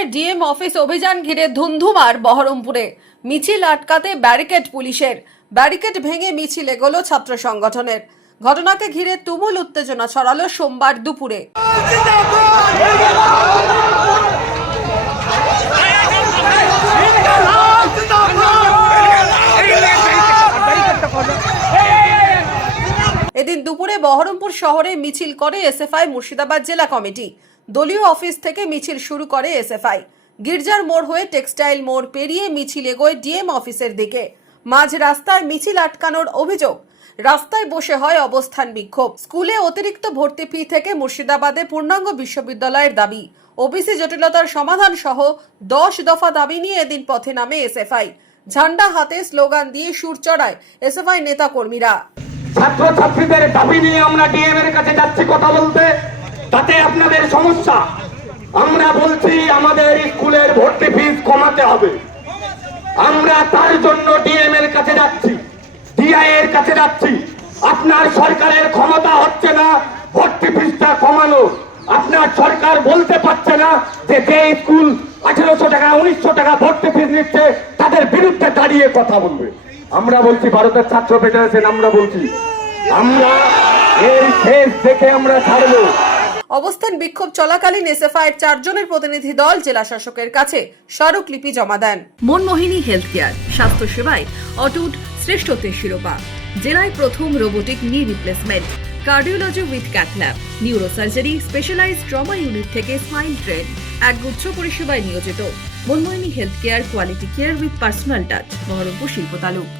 জেলায় DM office অভিযান ঘিরে ধুন্ধুমার বহরমপুরে। মিছিল আটকাতে ব্যারিকেড পুলিশের। ব্যারিকেড ভেঙে মিছিল এগোলো ছাত্র সংগঠনের। ঘটনাকে ঘিরে তুমুল উত্তেজনা ছড়ালো সোমবার দুপুরে। এদিন দুপুরে বহরমপুর শহরে মিছিল করে এসএফআই মুর্শিদাবাদ জেলা কমিটি। দলীয় অফিস থেকে মিছিল শুরু করে এসএফআই। গির্জার মোড় হয়ে টেক্সটাইল মোড় পেরিয়ে মিছিল এগোয় ডিএম অফিসের দিকে। মাঝ রাস্তায় মিছিল আটকানোর অভিযোগ। রাস্তায় বসে হয় অবস্থান বিক্ষোভ। স্কুলে অতিরিক্ত ভর্তি ফি থেকে মুর্শিদাবাদে পূর্ণাঙ্গ বিশ্ববিদ্যালয়ের দাবি, ওবিসি জটিলতার সমাধান সহ 10 দফা দাবি নিয়ে এদিন পথে নামে এসএফআই। ঝান্ডা হাতে স্লোগান দিয়ে সুর চড়ায় এসএফআই নেতা কর্মীরা। ছাত্রছাত্রীদের দাবি নিয়ে আমরা ডিএম এর কাছে যাচ্ছি কথা বলতে। তাতে আপনাদের সমস্যা, আমরা বলছি আমাদের স্কুলের ভর্তি ফিস কমাতে হবে। আমরা তার জন্য ডিএম এর কাছে যাচ্ছি, ডিআই এর কাছে যাচ্ছি। আপনার সরকারের ক্ষমতা হচ্ছে না ভর্তি ফিসটা কমানো। আপনার সরকার বলতে পারছে না যে স্কুল 1800 টাকা 1900 টাকা ভর্তি ফিস নিচ্ছে তাদের বিরুদ্ধে দাঁড়িয়ে কথা বলবে। আমরা বলছি ভারতের ছাত্র ফেডারেশন, আমরা বলছি আমরা এই শেষ দেখে আমরা ছাড়বো। অবস্থান বিক্ষোভ চলাকালীন এসএফআইয়ের 4 জনের প্রতিনিধি দল জেলা শাসকের কাছে স্মারকলিপি জমা দেন। মনমোহিনী হেলথ কেয়ার, স্বাস্থ্য সেবায় অটুট শ্রেষ্ঠত্বের শিরোপা। জেলায় প্রথম robotic knee replacement, cardiology with cath lab, neurosurgery, specialized trauma unit থেকে স্পাইন ট্রেন, একগুচ্ছ পরিষেবায় নিয়োজিত। Manmohini health care, quality care with personal touch, Baharampur শিল্প তালুক।